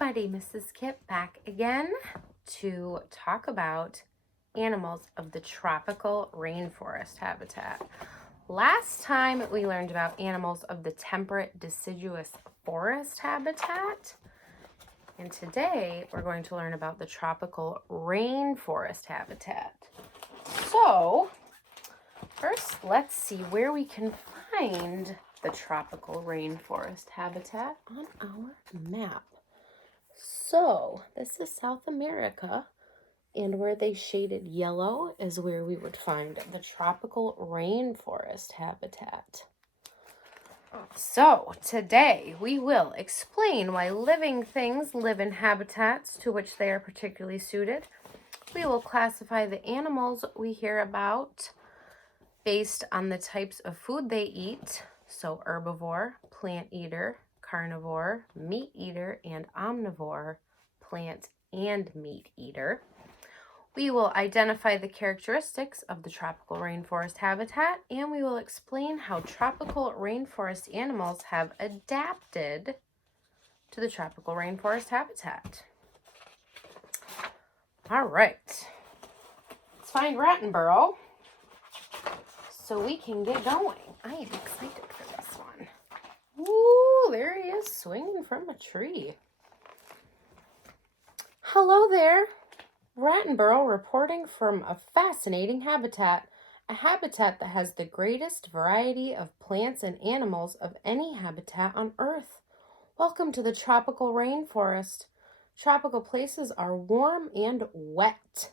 everybody, Mrs. Kip back again to talk about animals of the tropical rainforest habitat. Last time we learned about animals of the temperate deciduous forest habitat, and today we're going to learn about the tropical rainforest habitat. So first, let's see where we can find the tropical rainforest habitat on our map. So this is South America, and where they shaded yellow is where we would find the tropical rainforest habitat. So today we will explain why living things live in habitats to which they are particularly suited. We will classify the animals we hear about based on the types of food they eat, so herbivore, plant eater, carnivore, meat eater, and omnivore, plant and meat eater. We will identify the characteristics of the tropical rainforest habitat, and we will explain how tropical rainforest animals have adapted to the tropical rainforest habitat. All right, let's find Rattenborough so we can get going. I am excited for this one. Ooh, there he is swinging from a tree. Hello there. Rattenborough reporting from a fascinating habitat, a habitat that has the greatest variety of plants and animals of any habitat on Earth. Welcome to the tropical rainforest. Tropical places are warm and wet.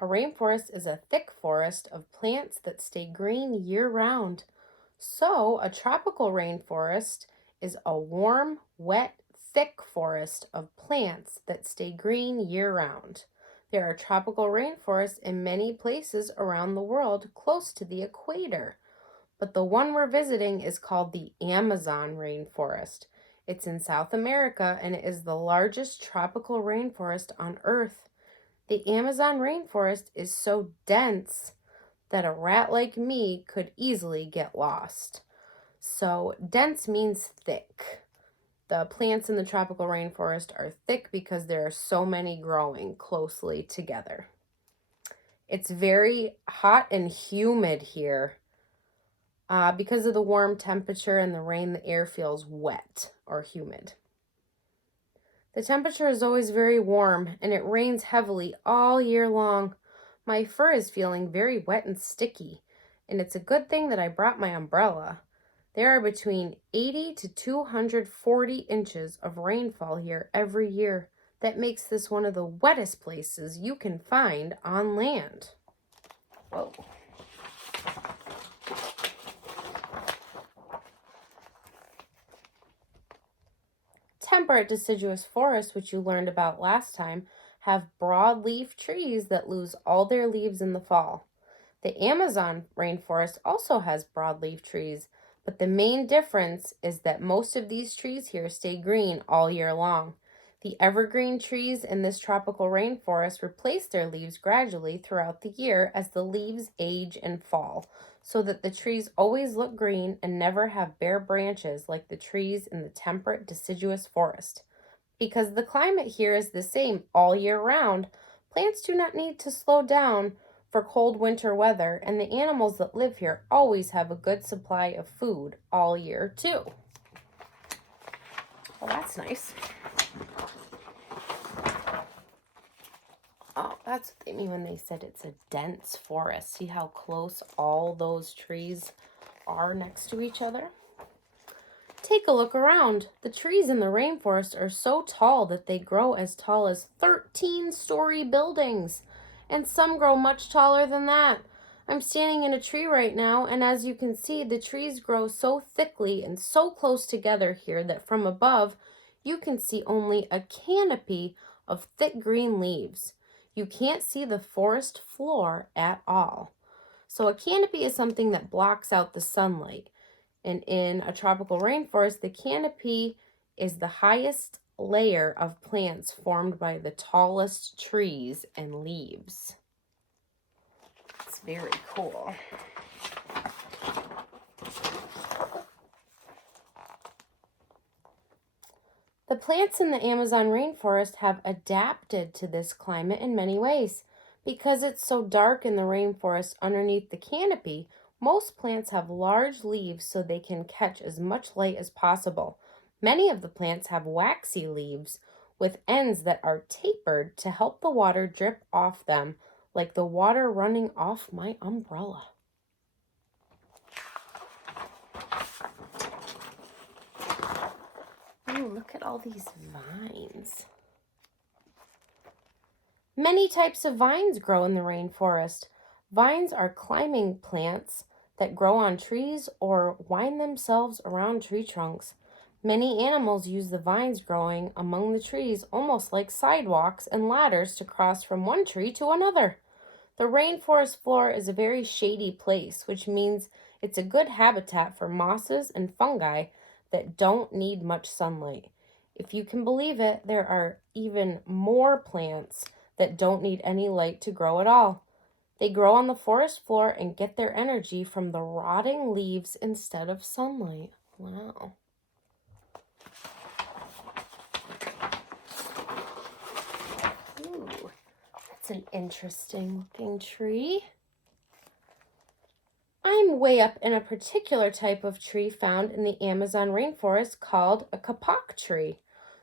A rainforest is a thick forest of plants that stay green year-round. So, a tropical rainforest is a warm, wet, thick forest of plants that stay green year-round. There are tropical rainforests in many places around the world close to the equator, but the one we're visiting is called the Amazon rainforest. It's in South America, and it is the largest tropical rainforest on Earth. The Amazon rainforest is so dense that a rat like me could easily get lost. So dense means thick. The plants in the tropical rainforest are thick because there are so many growing closely together. It's very hot and humid here. Because of the warm temperature and the rain, the air feels wet or humid. The temperature is always very warm, and it rains heavily all year long. My fur is feeling very wet and sticky, and it's a good thing that I brought my umbrella. There are between 80 to 240 inches of rainfall here every year. That makes this one of the wettest places you can find on land. Whoa. Temperate deciduous forests, which you learned about last time, have broadleaf trees that lose all their leaves in the fall. The Amazon rainforest also has broadleaf trees, but the main difference is that most of these trees here stay green all year long. The evergreen trees in this tropical rainforest replace their leaves gradually throughout the year as the leaves age and fall, so that the trees always look green and never have bare branches like the trees in the temperate deciduous forest. Because the climate here is the same all year round, plants do not need to slow down for cold winter weather, and the animals that live here always have a good supply of food all year too. Well, that's nice. Oh, that's what they mean when they said it's a dense forest. See how close all those trees are next to each other? Take a look around. The trees in the rainforest are so tall that they grow as tall as 13-story buildings, and some grow much taller than that. I'm standing in a tree right now, and as you can see, the trees grow so thickly and so close together here that from above, you can see only a canopy of thick green leaves. You can't see the forest floor at all. So a canopy is something that blocks out the sunlight. And in a tropical rainforest, the canopy is the highest layer of plants formed by the tallest trees and leaves. It's very cool. The plants in the Amazon rainforest have adapted to this climate in many ways. Because it's so dark in the rainforest underneath the canopy, most plants have large leaves so they can catch as much light as possible. Many of the plants have waxy leaves with ends that are tapered to help the water drip off them, like the water running off my umbrella. Oh, look at all these vines. Many types of vines grow in the rainforest. Vines are climbing plants that grow on trees or wind themselves around tree trunks. Many animals use the vines growing among the trees almost like sidewalks and ladders to cross from one tree to another. The rainforest floor is a very shady place, which means it's a good habitat for mosses and fungi that don't need much sunlight. If you can believe it, there are even more plants that don't need any light to grow at all. They grow on the forest floor and get their energy from the rotting leaves instead of sunlight. Wow. Ooh, that's an interesting looking tree. I'm way up in a particular type of tree found in the Amazon rainforest called a kapok tree.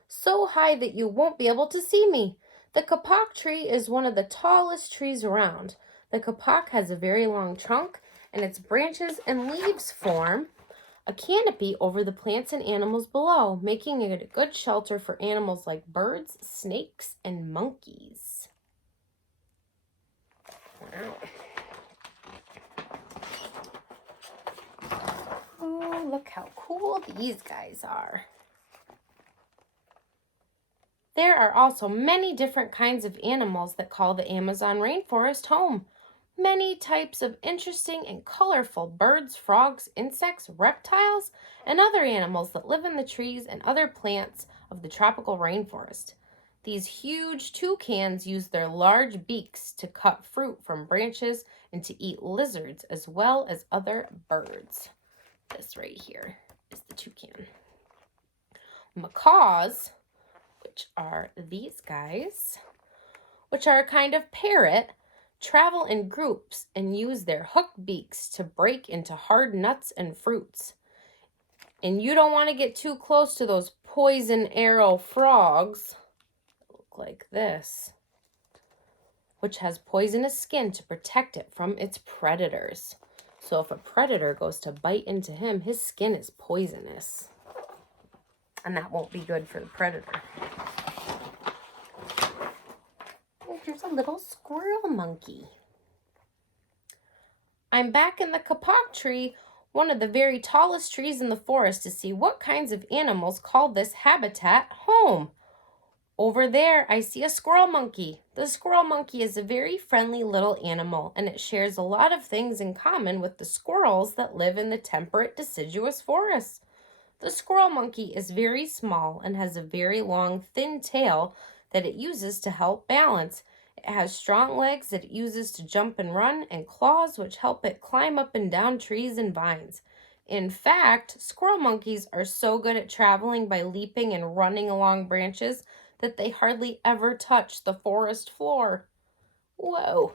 So high that you won't be able to see me. The kapok tree is one of the tallest trees around. The kapok has a very long trunk, and its branches and leaves form a canopy over the plants and animals below, making it a good shelter for animals like birds, snakes, and monkeys. Wow. Oh, look how cool these guys are. There are also many different kinds of animals that call the Amazon rainforest home. Many types of interesting and colorful birds, frogs, insects, reptiles, and other animals that live in the trees and other plants of the tropical rainforest. These huge toucans use their large beaks to cut fruit from branches and to eat lizards as well as other birds. This right here is the toucan. Macaws, which are these guys, which are a kind of parrot, travel in groups and use their hooked beaks to break into hard nuts and fruits. And you don't want to get too close to those poison arrow frogs that look like this, which has poisonous skin to protect it from its predators. So if a predator goes to bite into him, his skin is poisonous. And that won't be good for the predator. Oh, here's a little squirrel monkey. I'm back in the kapok tree, one of the very tallest trees in the forest, to see what kinds of animals call this habitat home. Over there, I see a squirrel monkey. The squirrel monkey is a very friendly little animal, and it shares a lot of things in common with the squirrels that live in the temperate deciduous forests. The squirrel monkey is very small and has a very long, thin tail that it uses to help balance. It has strong legs that it uses to jump and run, and claws which help it climb up and down trees and vines. In fact, squirrel monkeys are so good at traveling by leaping and running along branches that they hardly ever touch the forest floor. Whoa.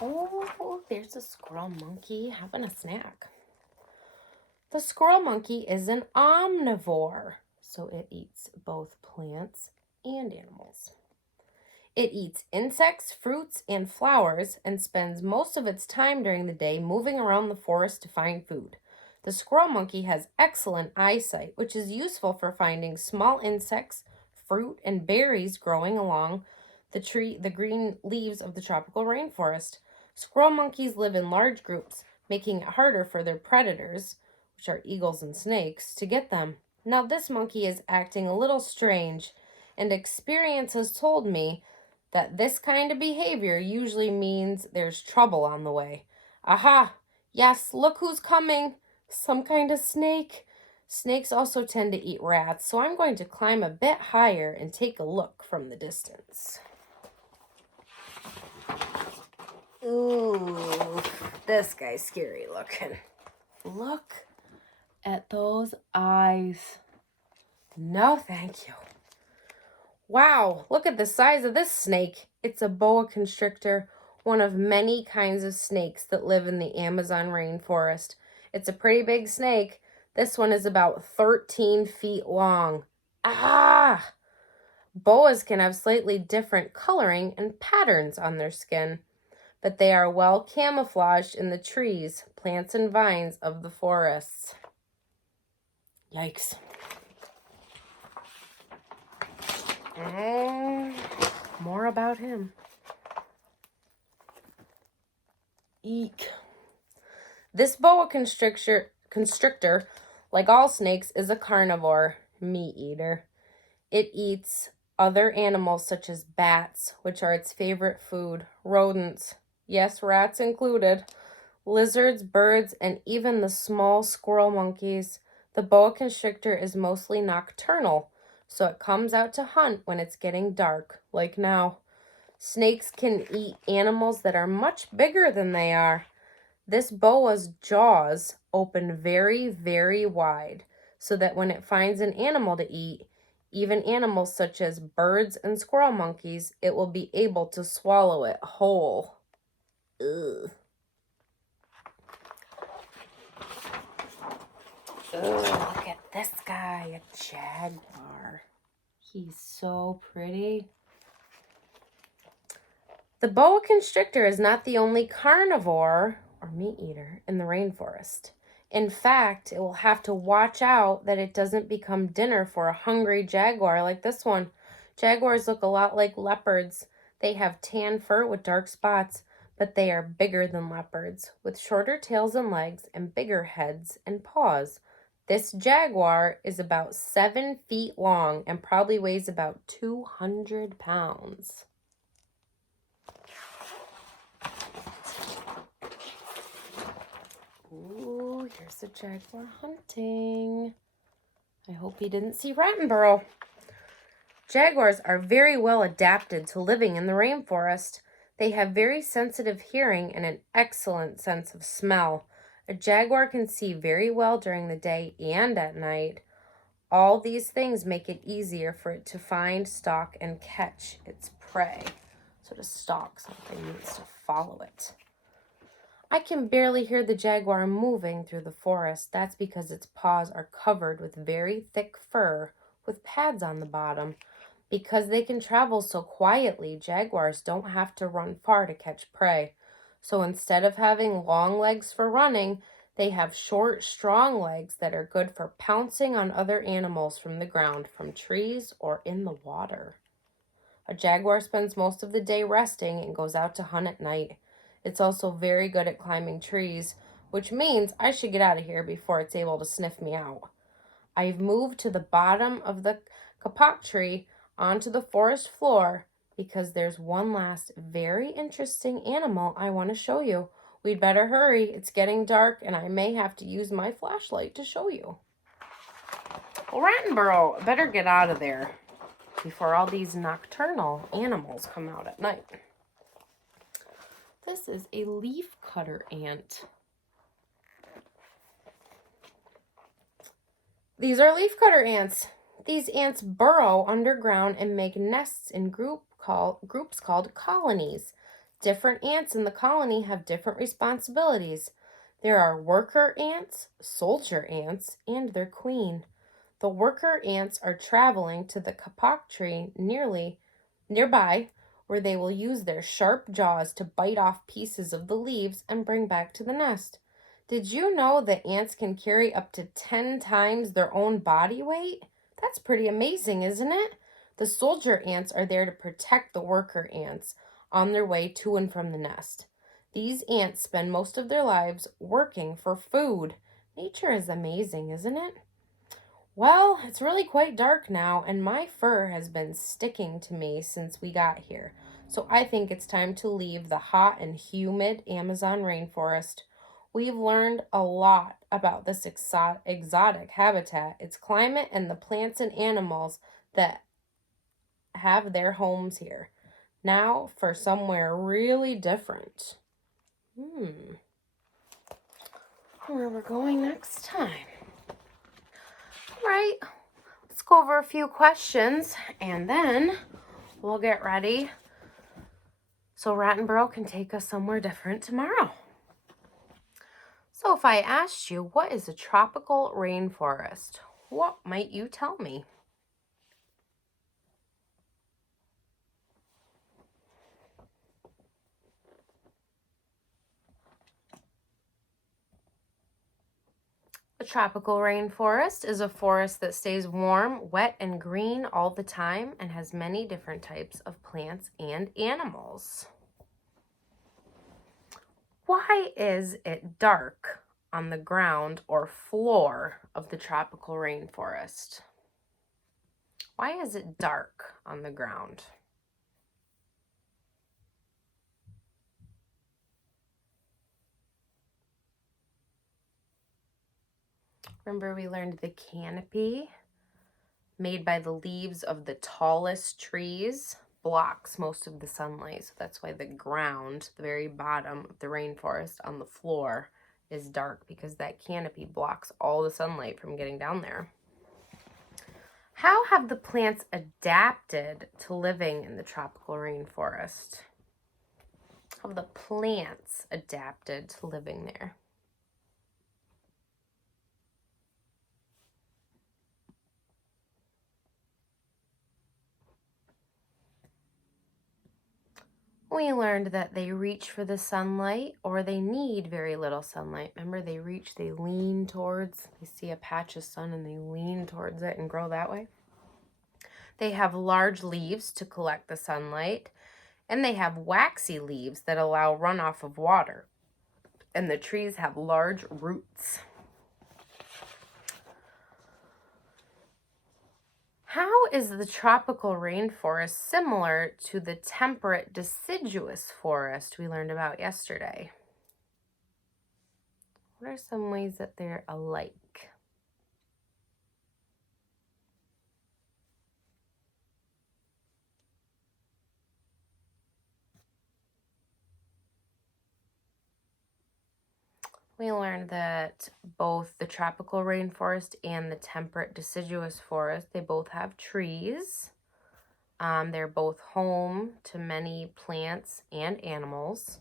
Oh, there's a squirrel monkey having a snack. The squirrel monkey is an omnivore, so it eats both plants and animals. It eats insects, fruits, and flowers, and spends most of its time during the day moving around the forest to find food. The squirrel monkey has excellent eyesight, which is useful for finding small insects, fruit, and berries growing along the green leaves of the tropical rainforest. Squirrel monkeys live in large groups, making it harder for their predators, which are eagles and snakes, to get them. Now this monkey is acting a little strange, and experience has told me that this kind of behavior usually means there's trouble on the way. Aha! Yes, look who's coming! Some kind of snake. Snakes also tend to eat rats, so I'm going to climb a bit higher and take a look from the distance. Ooh, this guy's scary looking. Look at those eyes. No, thank you. Wow, look at the size of this snake. It's a boa constrictor, one of many kinds of snakes that live in the Amazon rainforest. It's a pretty big snake. This one is about 13 feet long. Ah! Boas can have slightly different coloring and patterns on their skin, but they are well camouflaged in the trees, plants, and vines of the forests. Yikes. More about him. Eek. This boa constrictor, like all snakes, is a carnivore, meat eater. It eats other animals such as bats, which are its favorite food, rodents, yes, rats included, lizards, birds, and even the small squirrel monkeys. The boa constrictor is mostly nocturnal, so it comes out to hunt when it's getting dark, like now. Snakes can eat animals that are much bigger than they are. This boa's jaws open very, very wide so that when it finds an animal to eat, even animals such as birds and squirrel monkeys, it will be able to swallow it whole. Ugh. Look at this guy, a jaguar. He's so pretty. The boa constrictor is not the only carnivore or meat eater in the rainforest. In fact, it will have to watch out that it doesn't become dinner for a hungry jaguar like this one. Jaguars look a lot like leopards. They have tan fur with dark spots, but they are bigger than leopards, with shorter tails and legs and bigger heads and paws. This jaguar is about 7 feet long and probably weighs about 200 pounds. Ooh, here's the jaguar hunting. I hope he didn't see Rattenborough. Jaguars are very well adapted to living in the rainforest. They have very sensitive hearing and an excellent sense of smell. A jaguar can see very well during the day and at night. All these things make it easier for it to find, stalk, and catch its prey. So to stalk something means to follow it. I can barely hear the jaguar moving through the forest. That's because its paws are covered with very thick fur with pads on the bottom. Because they can travel so quietly, jaguars don't have to run far to catch prey. So instead of having long legs for running, they have short, strong legs that are good for pouncing on other animals from the ground, from trees, or in the water. A jaguar spends most of the day resting and goes out to hunt at night. It's also very good at climbing trees, which means I should get out of here before it's able to sniff me out. I've moved to the bottom of the kapok tree onto the forest floor because there's one last very interesting animal I want to show you. We'd better hurry. It's getting dark and I may have to use my flashlight to show you. Well, Rattenborough, better get out of there before all these nocturnal animals come out at night. This is a leafcutter ant. These are leafcutter ants. These ants burrow underground and make nests in groups called colonies. Different ants in the colony have different responsibilities. There are worker ants, soldier ants, and their queen. The worker ants are traveling to the kapok tree nearby, where they will use their sharp jaws to bite off pieces of the leaves and bring back to the nest. Did you know that ants can carry up to 10 times their own body weight? That's pretty amazing, isn't it? The soldier ants are there to protect the worker ants on their way to and from the nest. These ants spend most of their lives working for food. Nature is amazing, isn't it? Well, it's really quite dark now, and my fur has been sticking to me since we got here. So I think it's time to leave the hot and humid Amazon rainforest. We've learned a lot about this exotic habitat, its climate, and the plants and animals that have their homes here. Now for somewhere really different. Where we're going next time. go over a few questions and then we'll get ready so Rattenborough can take us somewhere different tomorrow. So if I asked you, what is a tropical rainforest? What might you tell me? A tropical rainforest is a forest that stays warm, wet, and green all the time and has many different types of plants and animals. Why is it dark on the ground or floor of the tropical rainforest? Why is it dark on the ground? Remember, we learned the canopy made by the leaves of the tallest trees blocks most of the sunlight. So that's why the ground, the very bottom of the rainforest on the floor, is dark, because that canopy blocks all the sunlight from getting down there. How have the plants adapted to living in the tropical rainforest? How have the plants adapted to living there? We learned that they reach for the sunlight, or they need very little sunlight. Remember, they lean towards, they see a patch of sun and they lean towards it and grow that way. They have large leaves to collect the sunlight, and they have waxy leaves that allow runoff of water. And the trees have large roots. How is the tropical rainforest similar to the temperate deciduous forest we learned about yesterday? What are some ways that they're alike? We learned that both the tropical rainforest and the temperate deciduous forest, they both have trees. They're both home to many plants and animals.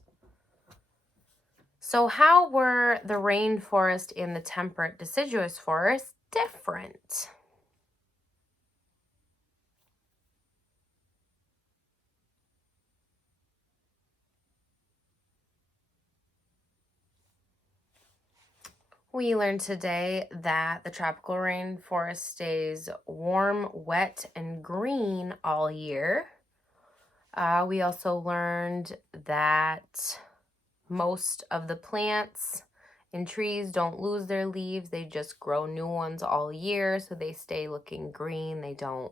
So how were the rainforest and the temperate deciduous forest different? We learned today that the tropical rainforest stays warm, wet, and green all year. We also learned that most of the plants and trees don't lose their leaves. They just grow new ones all year, so they stay looking green. They don't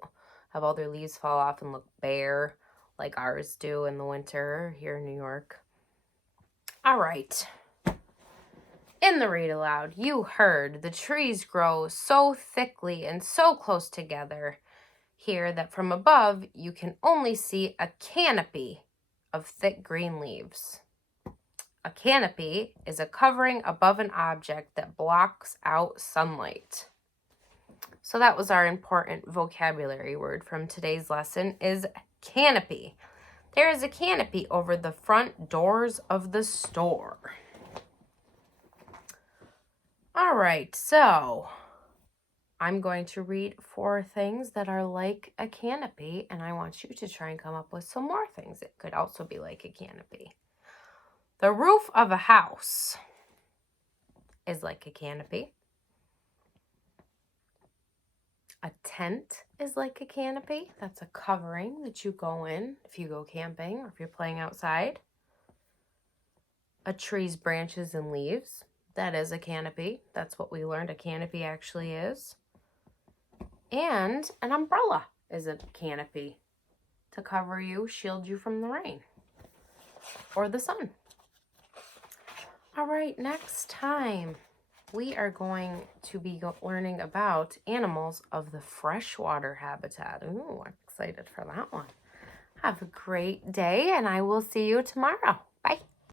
have all their leaves fall off and look bare like ours do in the winter here in New York. All right. In the read aloud, you heard the trees grow so thickly and so close together here that from above you can only see a canopy of thick green leaves. A canopy is a covering above an object that blocks out sunlight. So that was our important vocabulary word from today's lesson, is canopy. There is a canopy over the front doors of the store. All right, so I'm going to read 4 things that are like a canopy, and I want you to try and come up with some more things that could also be like a canopy. The roof of a house is like a canopy. A tent is like a canopy. That's a covering that you go in if you go camping or if you're playing outside. A tree's branches and leaves, that is a canopy. That's what we learned a canopy actually is. And an umbrella is a canopy to cover you, shield you from the rain or the sun. All right, next time we are going to be learning about animals of the freshwater habitat. Ooh, I'm excited for that one. Have a great day, and I will see you tomorrow.